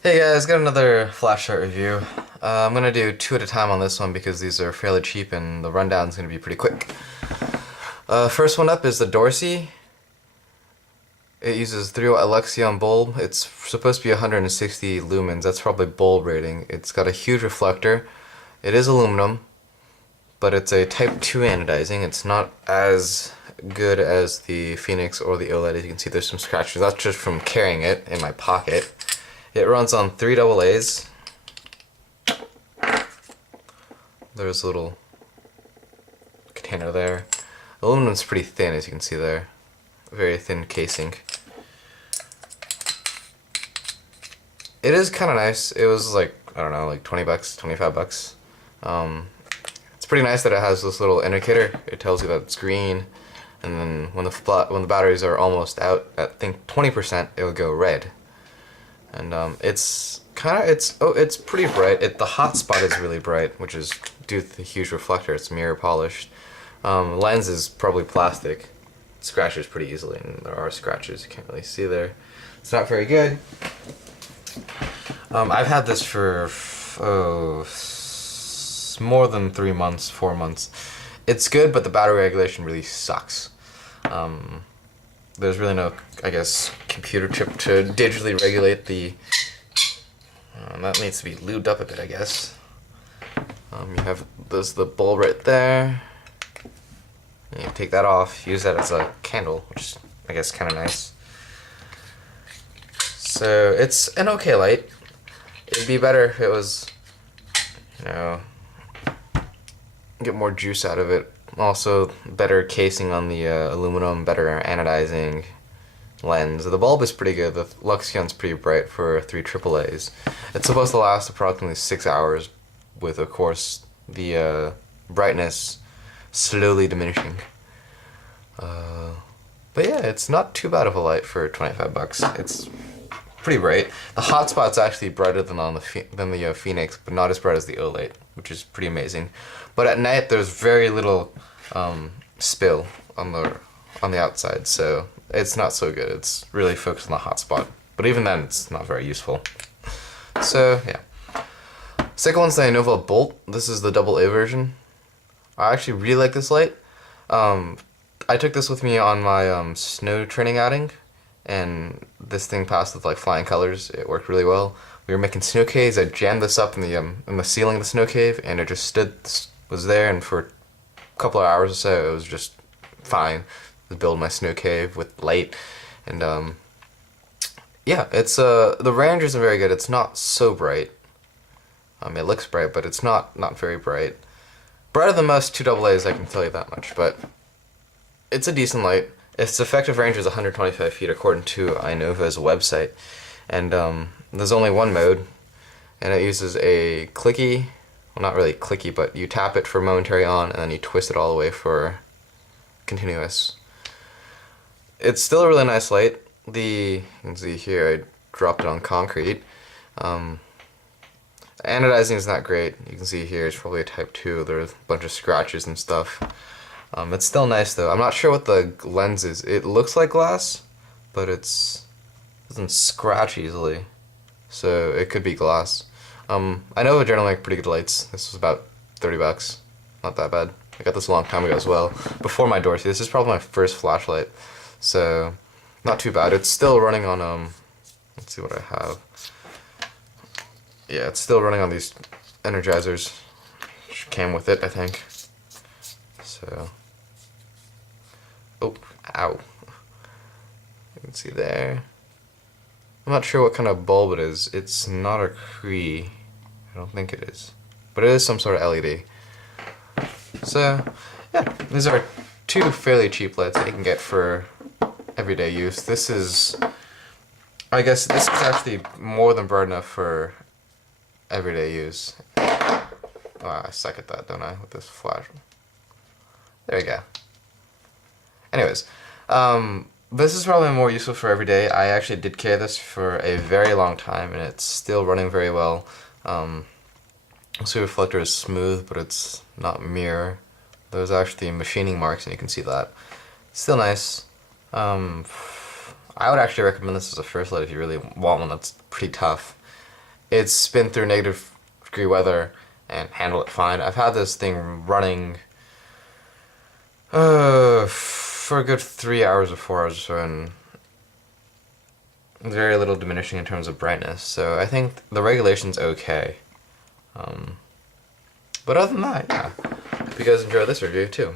Hey guys, got another flashlight review. I'm gonna do two at a time on this one because these are fairly cheap and the rundown's gonna be pretty quick. First one up is the Dorcy. It uses 3-watt Alexion bulb. It's supposed to be 160 lumens. That's probably bulb rating. It's got a huge reflector. It is aluminum, but it's a Type 2 anodizing. It's not as good as the Phoenix or the OLED. As you can see, there's some scratches. That's just from carrying it in my pocket. It runs on 3 AA's. There's a little container there. Aluminum's pretty thin, as you can see there. Very thin casing. It is kind of nice. It was like, I don't know, like 20 bucks, 25 bucks. It's pretty nice that it has this little indicator. It tells you that it's green, and then when the batteries are almost out at, I think, 20%, it'll go red. And it's pretty bright. The hot spot is really bright, which is due to the huge reflector. It's mirror polished. Lens is probably plastic. It scratches pretty easily, and there are scratches you can't really see there. It's not very good. I've had this for more than 3 months, 4 months. It's good, but the battery regulation really sucks. There's really no, I guess, computer chip to digitally regulate the... that needs to be lubed up a bit, I guess. There's the bulb right there. And you take that off, use that as a candle, which is, I guess, kind of nice. So it's an okay light. It'd be better if it was, get more juice out of it. Also, better casing on the aluminum, better anodizing lens. The bulb is pretty good. The Luxion's pretty bright for 3 AA's. It's supposed to last approximately 6 hours, with, of course, the brightness slowly diminishing. But yeah, it's not too bad of a light for 25 bucks. It's pretty bright. The hotspot's actually brighter than the Phoenix, but not as bright as the OLED, which is pretty amazing. But at night, there's very little spill on the outside, so it's not so good. It's really focused on the hotspot, but even then, it's not very useful. So yeah. Second one's the Inova Bolt. This is the AA version. I actually really like this light. I took this with me on my snow training outing, and this thing passed with like flying colors. It worked really well. We were making snow caves. I jammed this up in the ceiling of the snow cave, and it just was there, and for a couple of hours or so, it was just fine. I was building my snow cave with light, and yeah, it's the range isn't very good. It's not so bright. It looks bright, but it's not very bright. Brighter than most 2 AA's, I can tell you that much, but it's a decent light. Its effective range is 125 feet according to Inova's website, and there's only one mode, and it uses a clicky, well, not really clicky, but you tap it for momentary on, and then you twist it all the way for continuous. It's still a really nice light. You can see here, I dropped it on concrete. Anodizing is not great. You can see here it's probably a Type 2. There's a bunch of scratches and stuff. It's still nice though. I'm not sure what the lens is. It looks like glass, but it doesn't scratch easily. So it could be glass. I know generally make pretty good lights. This was about 30 bucks. Not that bad. I got this a long time ago as well. Before my Dorcy. This is probably my first flashlight. So not too bad. It's still running on let's see what I have. Yeah, it's still running on these energizers, which came with it, I think. So, oh, ow. You can see there. I'm not sure what kind of bulb it is. It's not a Cree. I don't think it is. But it is some sort of LED. So, yeah, these are 2 fairly cheap lights that you can get for everyday use. I guess this is actually more than bright enough for everyday use. Oh, I suck at that, don't I, with this flash. There we go. Anyways, this is probably more useful for every day. I actually did carry this for a very long time, and it's still running very well. So reflector is smooth, but it's not mirror. There's actually machining marks, and you can see that. Still nice. I would actually recommend this as a first light if you really want one that's pretty tough. it's been through -degree weather and handled it fine. I've had this thing running for a good 3 hours or 4 hours or so, and very little diminishing in terms of brightness. So I think the regulation's okay. But other than that, yeah. Hope you guys enjoyed this review too.